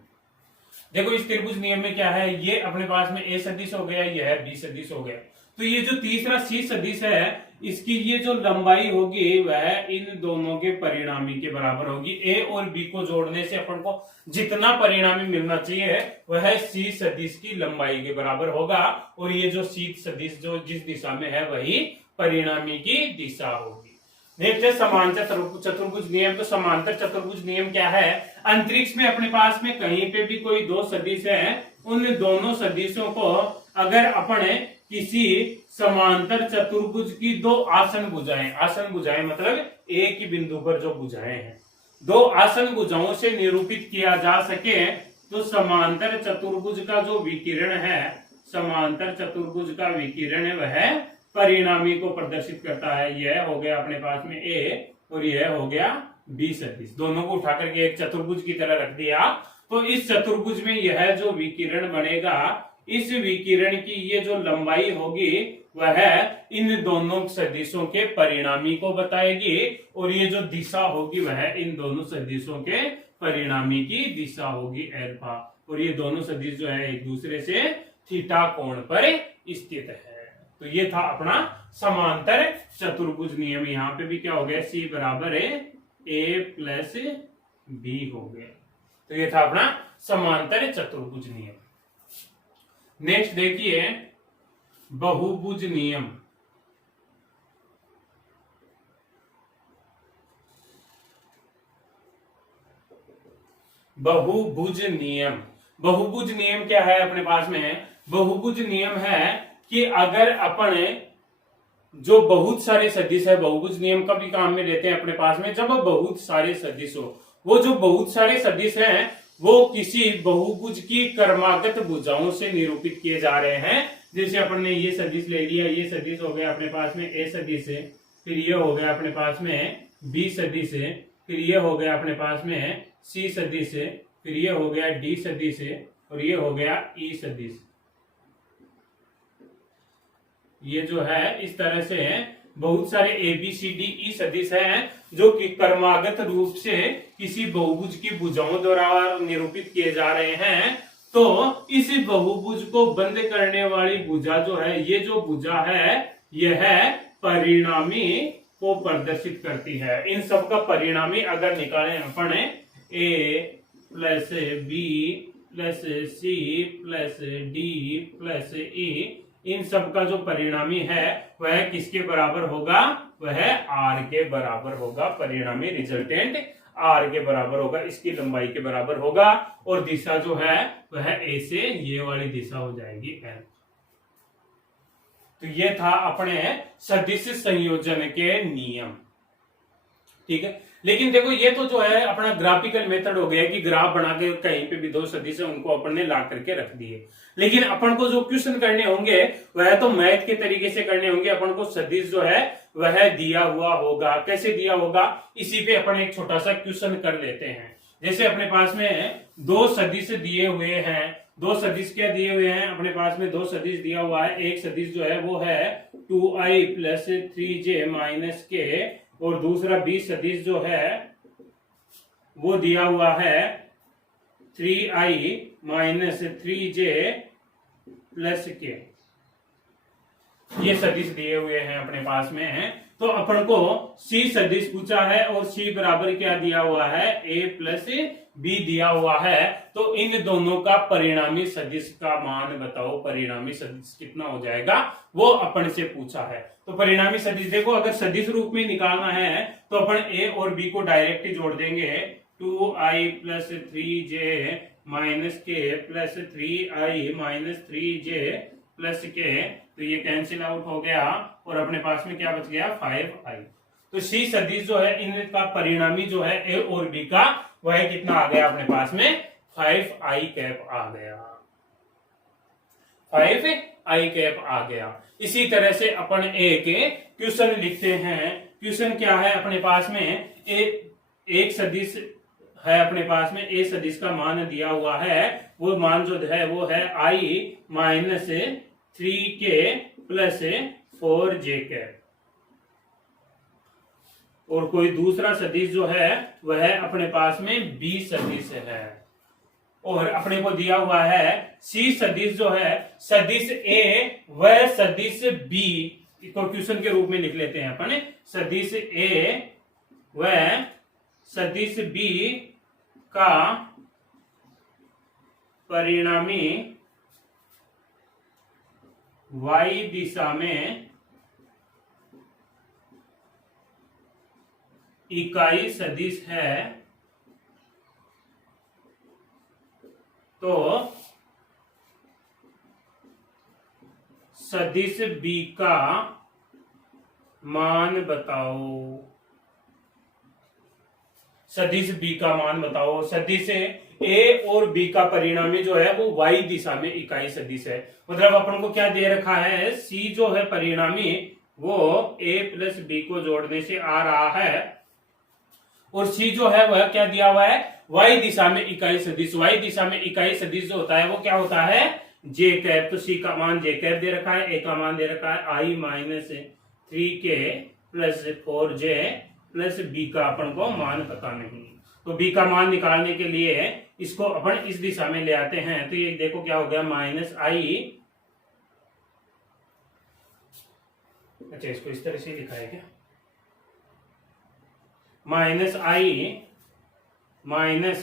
देखो इस त्रिभुज नियम में क्या है, ये अपने पास में ए सदिश हो गया, यह बी सदिश हो गया। तो ये जो तीसरा सी सदिश है इसकी ये जो लंबाई होगी वह इन दोनों के परिणामी के बराबर होगी। ए और बी को जोड़ने से अपन को जितना परिणामी मिलना चाहिए वह सी सदिश की लंबाई के बराबर होगा और ये जो सी सदिश जो जिस दिशा में है वही परिणामी की दिशा होगी। नेक्स्ट है समांतर चतुर्भुज नियम। तो समांतर चतुर्भुज नियम क्या है? अंतरिक्ष में अपने पास में कहीं पे भी कोई दो सदिश है, उन दोनों सदिशों को अगर अपने किसी समांतर चतुर्भुज की दो आसन भुजाएं मतलब एक ही बिंदु पर जो भुजाएं हैं, दो आसन भुजाओं से निरूपित किया जा सके तो समांतर चतुर्भुज का जो विकिरण है, समांतर चतुर्भुज का विकिरण वह परिणामी को प्रदर्शित करता है। यह हो गया अपने पास में ए और यह हो गया बी सदिश। दोनों को उठा करके एक चतुर्भुज की तरह रख दिया तो इस चतुर्भुज में यह जो विकिरण बनेगा, इस विकिरण की ये जो लंबाई होगी वह इन दोनों सदिशों के परिणामी को बताएगी और ये जो दिशा होगी वह इन दोनों सदिशों के परिणामी की दिशा होगी अल्फा। और ये दोनों सदिश जो है एक दूसरे से थीटा कोण पर स्थित है। तो ये था अपना समांतर चतुर्भुज नियम। यहाँ पे भी क्या हो गया, सी बराबर ए प्लस बी हो गया। तो ये था अपना समांतर चतुर्भुज नियम। नेक्स्ट देखिए बहुभुज नियम। बहुभुज नियम, बहुभुज नियम क्या है अपने पास में? बहुभुज नियम है कि अगर अपन जो बहुत सारे सदिश है, बहुभुज नियम का भी काम में लेते हैं अपने पास में, जब बहुत सारे सदिश हो, वो जो बहुत सारे सदिश हैं वो किसी बहुभुज की क्रमागत भुजाओं से निरूपित किए जा रहे हैं। जैसे अपन ने ये सदिश ले लिया, ये सदिश हो गया अपने पास में ए सदिश है, फिर ये हो गया अपने पास में बी सदिश है, फिर ये हो गया अपने पास में सी सदिश है, फिर ये हो गया डी सदिश है और ये हो गया ई सदिश। ये जो है इस तरह से बहुत सारे A B C D E सदिश हैं जो कि क्रमागत रूप से किसी बहुभुज की भुजाओं द्वारा निरूपित किए जा रहे हैं। तो इस बहुभुज को बंद करने वाली भुजा जो है, ये जो भुजा है यह परिणामी को प्रदर्शित करती है। इन सब का परिणामी अगर निकालें अपन A plus B plus C plus D plus E, इन सब का जो परिणामी है वह किसके बराबर होगा? वह आर के बराबर होगा। परिणामी रिजल्टेंट आर के बराबर होगा, इसकी लंबाई के बराबर होगा और दिशा जो है वह ए से ये वाली दिशा हो जाएगी एल। तो ये था अपने सदिश संयोजन के नियम। ठीक है, लेकिन देखो ये तो जो है अपना ग्राफिकल मेथड हो गया कि ग्राफ बना के कहीं पे भी दो सदिश है उनको अपन ने ला करके रख दिए। लेकिन अपन को जो क्वेश्चन करने होंगे वह तो मैथ के तरीके से करने होंगे। अपन को सदिश जो है वह दिया हुआ होगा। कैसे दिया होगा, इसी पे अपन एक छोटा सा क्वेश्चन कर लेते हैं। जैसे अपने पास में दो सदिश दिए हुए हैं, दो सदिश क्या दिए हुए हैं अपने पास में? दो सदिश दिया हुआ है। एक सदिश जो है वो है 2i प्लस 3j माइनस के और दूसरा बी सदिश जो है वो दिया हुआ है 3i माइनस 3j प्लस के। ये सदिश दिए हुए हैं अपने पास में। तो अपन को C सदिश पूछा है और C बराबर क्या दिया हुआ है, A प्लस B दिया हुआ है। तो इन दोनों का परिणामी सदिश का मान बताओ, परिणामी सदिश कितना हो जाएगा, वो अपन से पूछा है। तो परिणामी सदिश देखो, अगर सदिश रूप में निकालना है तो अपन A और B को डायरेक्ट जोड़ देंगे, 2i प्लस 3j माइनस के plus 3i minus 3j plus के, तो ये कैंसिल आउट हो गया और अपने पास में क्या बच गया, 5i। तो C सदिश जो है इनका परिणामी जो है A और B का, वह कितना आ गया अपने पास में, 5i कैप आ गया, 5i कैप आ गया। इसी तरह से अपन एक क्वेश्चन लिखते हैं। क्वेश्चन क्या है अपने पास में, एक सदिश है अपने पास में, ए सदिश का मान दिया हुआ है, वो मान जो है वो है i minus 3k plus 4j cap. और कोई दूसरा सदिश जो है वह अपने पास में B सदिश है। और अपने को दिया हुआ है C सदिश जो है, सदिश A व सदिश B को क्वेश्चन के रूप में लिख लेते हैं अपन, सदिश A व सदिश B का परिणामी y दिशा में इकाई सदिश है, तो सदिश B का मान बताओ, सदिश B का मान बताओ। सदिश A और B का परिणामी जो है वो y दिशा में इकाई सदिश है। मतलब अपन को क्या दे रखा है, C जो है परिणामी वो A प्लस B को जोड़ने से आ रहा है, और C जो है वह क्या दिया हुआ है, y दिशा में इकाई सदिश। y दिशा में इकाई सदिश जो होता है वो क्या होता है, j कैप। तो C का मान j कैप दे रखा है, A का मान दे रखा है i minus 3k plus 4j plus B का अपन को मान पता नहीं। तो B का मान निकालने के लिए इसको अपन इस दिशा में ले आते हैं, तो ये देखो क्या हो गया, माइनस i, अच्छा इसको इस तरह से लिखा है क्या, माइनस i माइनस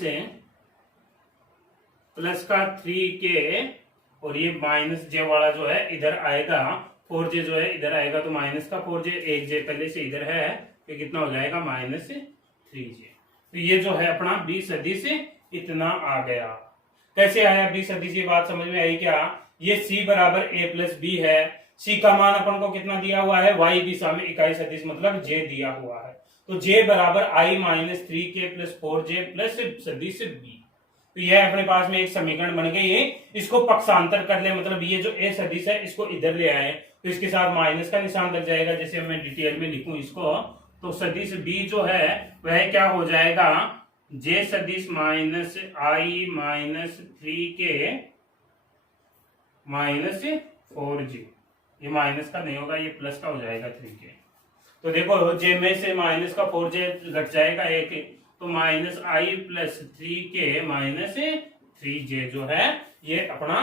प्लस का 3k, और ये माइनस j वाला जो है इधर आएगा, 4j जो है इधर आएगा, तो माइनस का 4j, एक j पहले से इधर है, तो कितना हो जाएगा, माइनस 3j। तो ये जो है अपना B सदिश इतना आ गया। कैसे आया B सदिश, ये बात समझ में आई क्या, ये C बराबर A प्लस B है, C का मान अपन को कितना दिया हुआ है, y दिशा में इकाई सदिश मतलब j दिया हुआ है, तो j बराबर i minus 3k plus 4j plus सदिश B। तो यह अपने पास में एक समीकरण बन गई है। इसको पक्षांतर कर ले, मतलब ये जो A सदिश है इसको इधर ले आए, तो इसके साथ माइनस का निशान लग जाएगा। जैसे मैं डिटेल में लिखूं इसको, तो सदिश B जो है वह क्या हो जाएगा, j सदिश minus i minus 3k minus 4j, ये माइनस का नहीं होगा, ये प्लस का हो जाएगा 3k। तो देखो j में से माइनस का 4j घट जाएगा एक, तो minus i plus 3k minus 3j जो है ये अपना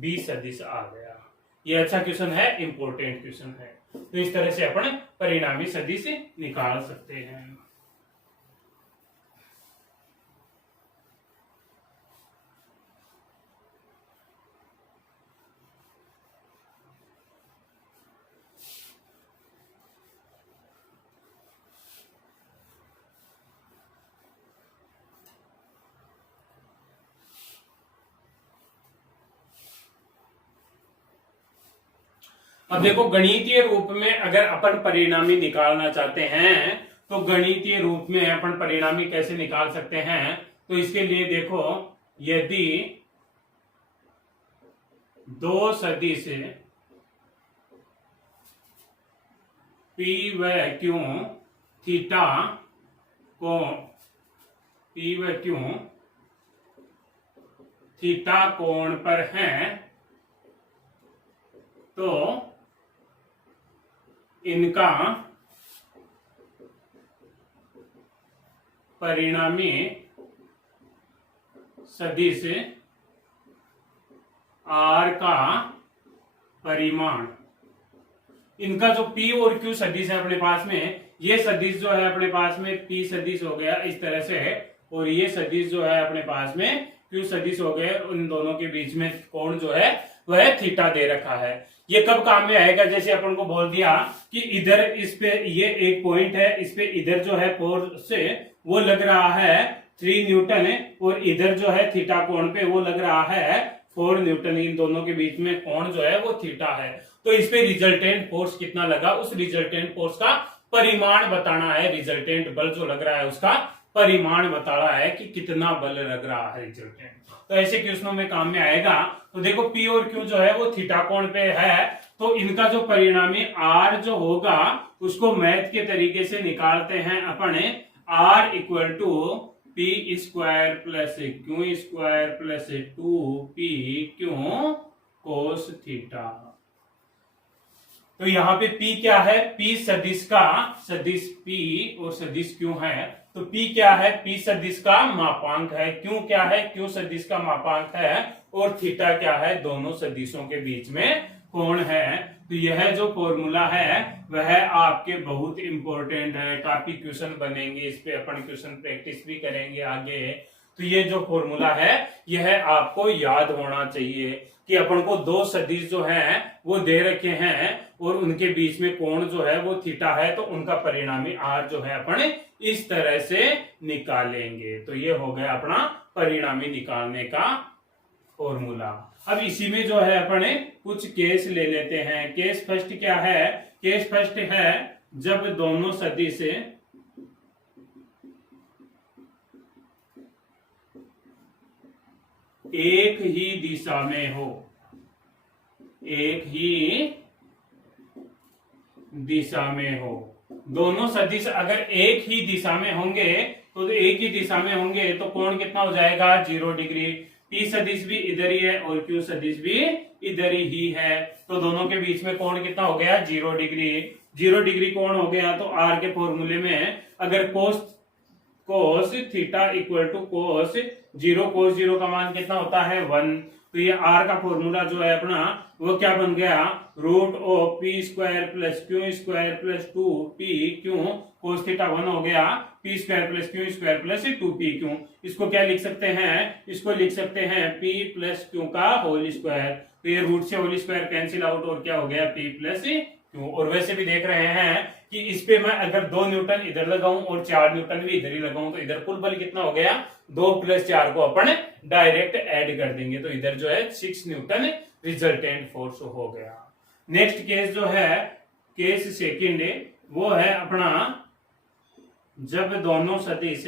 B सदिश आ गया। ये अच्छा क्वेश्चन है, इंपॉर्टेंट क्वेश्चन है। तो इस तरह से अपन परिणामी सदिश निकाल सकते हैं। अब देखो गणितीय रूप में अगर अपन परिणामी निकालना चाहते हैं, तो गणितीय रूप में अपन परिणामी कैसे निकाल सकते हैं, तो इसके लिए देखो, यदि दो सदिश P व Q थीटा को P व Q थीटा कोण पर हैं, तो इनका परिणामी सदिश R का परिमाण इनका जो P और Q सदिश है अपने पास में, ये सदिश जो है अपने पास में P सदिश हो गया इस तरह से, और ये सदिश जो है अपने पास में Q सदिश हो गए। उन दोनों के बीच में कोण जो है वह थीटा दे रखा है। ये कब काम में आएगा, जैसे अपन को बोल दिया कि इधर इस पे ये एक पॉइंट है, इस पे इधर जो है फोर्स से वो लग रहा है 3 न्यूटन, और इधर जो है थीटा कोण पे वो लग रहा है 4 न्यूटन। इन दोनों के बीच में कोण जो है वो थीटा है। तो इस पे रिजल्टेंट फोर्स कितना लगा, उस रिजल्टेंट फोर्स का परिमाण बताना है। रिजल्टेंट बल जो लग रहा है उसका परिमाण बता रहा है कि कितना बल लग रहा है रिजल्टेंट। तो ऐसे क्वेश्चनों में काम में आएगा। तो देखो P और Q जो है वो थीटा कोण पे है, तो इनका जो परिणामी R जो होगा उसको मैथ के तरीके से निकालते हैं अपने। R equal to P square plus Q square plus 2p Q cos theta. तो यहाँ पे P क्या है, P सदिश का, सदिश P और सदिश Q है। तो P क्या है, P सदिश का मापांक है, Q क्या है, Q सदिश का मापांक है, और थीटा क्या है, दोनों सदिशों के बीच में कोण है। तो यह जो फॉर्मूला है वह आपके बहुत इंपॉर्टेंट है, काफी क्वेश्चन बनेंगे इस पे, अपन क्वेश्चन प्रैक्टिस भी करेंगे आगे। तो ये जो फॉर्मूला है यह आपको याद होना चाहिए कि अपन को दो सदिश जो हैं वो दे रखे हैं और उनके बीच में कोण जो है वो थीटा है, तो उनका परिणामी R जो है अपन इस तरह से निकालेंगे। तो ये हो गया अपना परिणामी निकालने का फॉर्मूला। अब इसी में जो है अपने कुछ केस ले लेते हैं। केस फर्स्ट क्या है, केस फर्स्ट है जब दोनों सदिश एक ही दिशा में हो, एक ही दिशा में हो। दोनों सदिश अगर एक ही दिशा में होंगे तो एक ही दिशा में होंगे तो कोण कितना हो जाएगा, 0 डिग्री। P सदिश भी इधर ही है और Q सदिश भी इधर ही है, तो दोनों के बीच में कोण कितना हो गया, 0 डिग्री। 0 डिग्री कोण हो गया तो R के फॉर्मूले में अगर कोस थीटा इक्वल टू कोस 0 का मान कितना होता है, 1। तो ये R का फॉर्मूला जो है अपना वो क्या बन गया, root of P square plus Q square plus 2p Q cos theta 1 हो गया, P square plus Q square plus 2p Q. इसको क्या लिख सकते हैं, इसको लिख सकते हैं P प्लस Q का होल स्क्वायर। तो ये रूट से होल स्क्वायर कैंसिल आउट और क्या हो गया, P प्लस Q। और वैसे भी देख रहे हैं कि इस पे मैं अगर 2 न्यूटन इधर लगाऊं और 4 न्यूटन भी इधर ही लगाऊं तो इधर कुल बल कितना हो गया, 2 + 4 को अपन डायरेक्ट ऐड कर देंगे तो इधर जो है 6 न्यूटन रिजल्टेंट फोर्स हो गया। नेक्स्ट केस जो है, केस सेकंड वो है अपना जब दोनों सदिश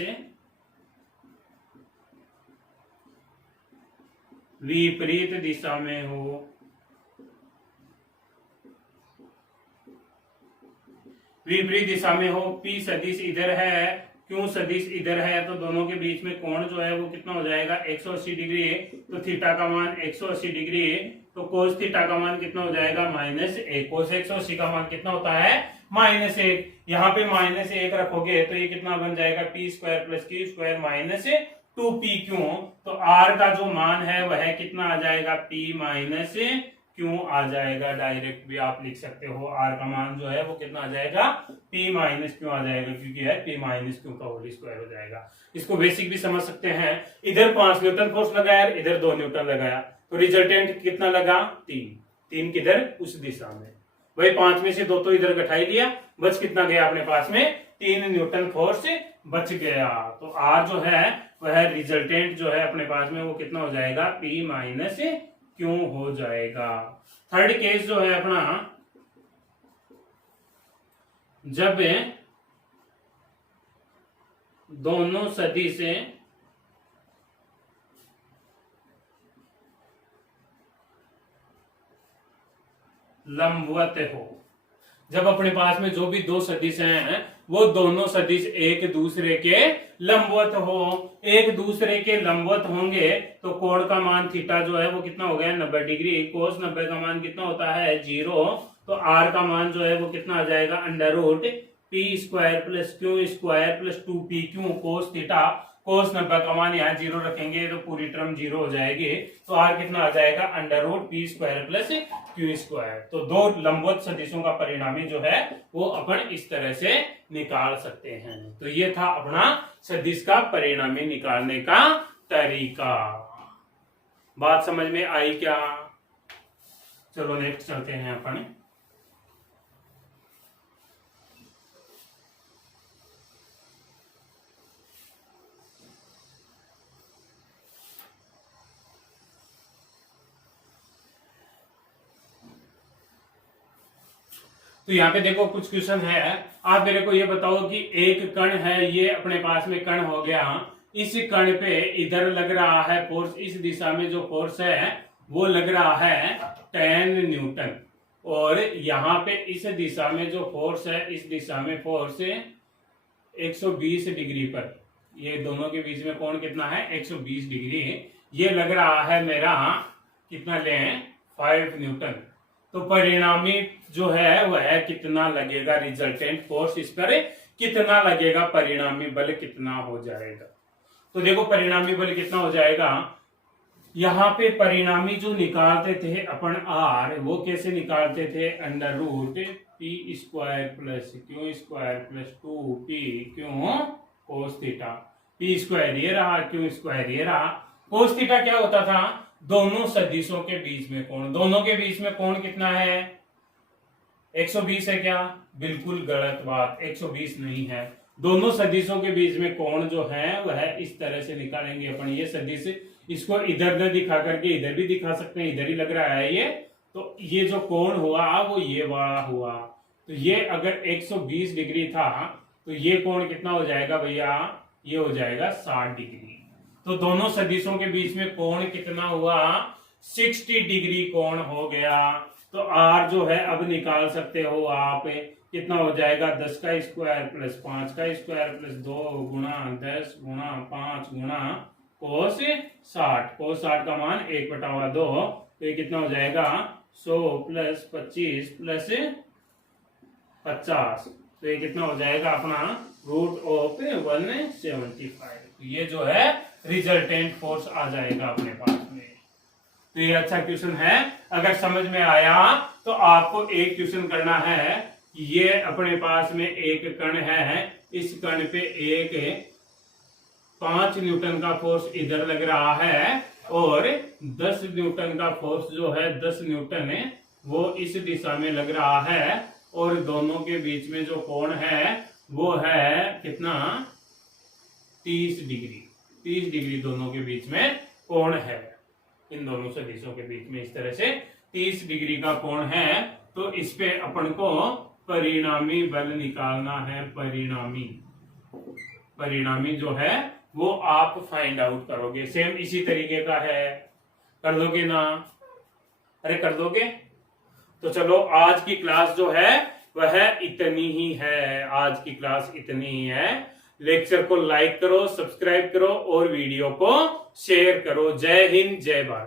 विपरीत दिशा में हो, विपरीत दिशा में हो। P सदिश इधर है, Q सदिश इधर है, तो दोनों के बीच में कोण जो है वो कितना हो जाएगा, 180 डिग्री। तो थीटा का मान 180 डिग्री, तो कोस थीटा का मान कितना हो जाएगा, -1। कोस 180 का मान कितना होता है, -1। यहाँ पे -1 रखोगे तो ये कितना बन जाएगा, P square plus Q square minus 2p Q. तो R का जो मान है वह कितना आ जाएगा, P माइनस क्यों आ जाएगा। डायरेक्ट भी आप लिख सकते हो, R का मान जो है वो कितना आ जाएगा, P माइनस क्यों आ जाएगा, क्योंकि है P माइनस क्यों का होल स्क्वायर हो जाएगा। इसको बेसिक भी समझ सकते हैं। इधर 5 न्यूटन फोर्स लगाया, इधर 2 न्यूटन लगाया, तो रिजल्टेंट कितना लगा, 3 किधर, उस दिशा में। वही 5 में से 2 तो इधर घटाई लिया, बच कितना गया अपने पास में, 3 न्यूटन फोर्स बच गया। तो R जो है वह रिजल्टेंट जो है अपने पास में वो कितना हो जाएगा, P माइनस क्यों हो जाएगा। थर्ड केस जो है अपना जब दोनों सदिश लंबवत हो। जब अपने पास में जो भी दो सदिश हैं वो दोनों सदिश एक दूसरे के लंबवत हो। एक दूसरे के लंबवत होंगे तो कोण का मान थीटा जो है वो कितना हो गया, 90 डिग्री। कोस 90 का मान कितना होता है, 0। तो R का मान जो है वो कितना आ जाएगा, under root P square plus Q square plus 2p Q cos theta. Cos 90 का मान यहाँ 0 रखेंगे तो पूरी टर्म 0 हो जाएगी। तो आर कितना आ जाएगा, under root P square plus Q square. तो दो लंबवत सदिशों का परिणामी जो है वो अपन इस तरह से निकाल सकते हैं। तो ये था अपना सदिश का परिणामी निकालने का तरीका। बात समझ में आई क्या? चलो नेक्स्ट चलते हैं अपन। तो यहाँ पे देखो कुछ क्वेश्चन है। आप मेरे को ये बताओ कि एक कण है, ये अपने पास में कण हो गया, इस कण पे इधर लग रहा है फोर्स, इस दिशा में जो फोर्स है वो लग रहा है 10 न्यूटन, और यहाँ पे इस दिशा में जो फोर्स है, इस दिशा में फोर्स 120 डिग्री पर, ये दोनों के बीच में कोण कितना है, 120 डिग्री। ये लग रहा है मेरा कितना लें, 5 न्यूटन। तो परिणामी जो है वह कितना लगेगा, रिजल्टेंट फोर्स इस पर कितना लगेगा, परिणामी बल कितना हो जाएगा। तो देखो परिणामी बल कितना हो जाएगा, यहाँ पे परिणामी जो निकालते थे अपन आर, वो कैसे निकालते थे, under root P square plus Q square plus 2p Q cos theta. P square ये रहा, क्यू स्क्वायर ये रहा। कोस थीटा क्या होता था, दोनों सदिशों के बीच में कोण। दोनों के बीच में कोण कितना है, 120 है क्या? बिल्कुल गलत बात, 120 नहीं है। दोनों सदिशों के बीच में कोण जो है वह इस तरह से निकालेंगे अपन। ये सदिश, इसको इधर न दिखा करके इधर भी दिखा सकते हैं, इधर ही लग रहा है ये। तो ये जो कोण हुआ वो ये वाला हुआ। तो ये अगर 120 डिग्री था तो ये कोण कितना हो जाएगा भैया, ये हो जाएगा 60 डिग्री। तो दोनों सदिशों के बीच में कोण कितना हुआ, 60 डिग्री कोण हो गया। तो आर जो है अब निकाल सकते हो आप, कितना हो जाएगा, 10 का स्क्वायर प्लस 5 का स्क्वायर प्लस 2 गुणा 10 गुणा 5 गुणा कोस 60। कोस 60 का मान 1/2, तो ये कितना हो जाएगा, 100 प्लस 25 प्लस 50। तो ये कितना हो जाएगा अपना रूट ऑफ 175। तो ये जो है रिजल्टेंट फोर्स आ जाएगा अपने पास में। तो ये अच्छा क्वेश्चन है। अगर समझ में आया तो आपको एक क्वेश्चन करना है कि ये अपने पास में एक कण है, इस कण पे एक 5 न्यूटन का फोर्स इधर लग रहा है, और 10 न्यूटन का फोर्स जो है, 10 न्यूटन है वो इस दिशा में लग रहा है, और दोनों के बीच में जो कोण है वो है कितना, 30 डिग्री। 30 डिग्री दोनों के बीच में कोण है, इन दोनों सदिशों के बीच में इस तरह से 30 डिग्री का कोण है। तो इस पे अपन को परिणामी बल निकालना है। परिणामी जो है वो आप फाइंड आउट करोगे। सेम इसी तरीके का है, कर दोगे ना? अरे कर दोगे? तो चलो आज की क्लास जो है वह इतनी ही है। आज की क्लास इतनी ही है। लेक्चर को लाइक करो, सब्सक्राइब करो और वीडियो को शेयर करो। जय हिंद, जय भारत।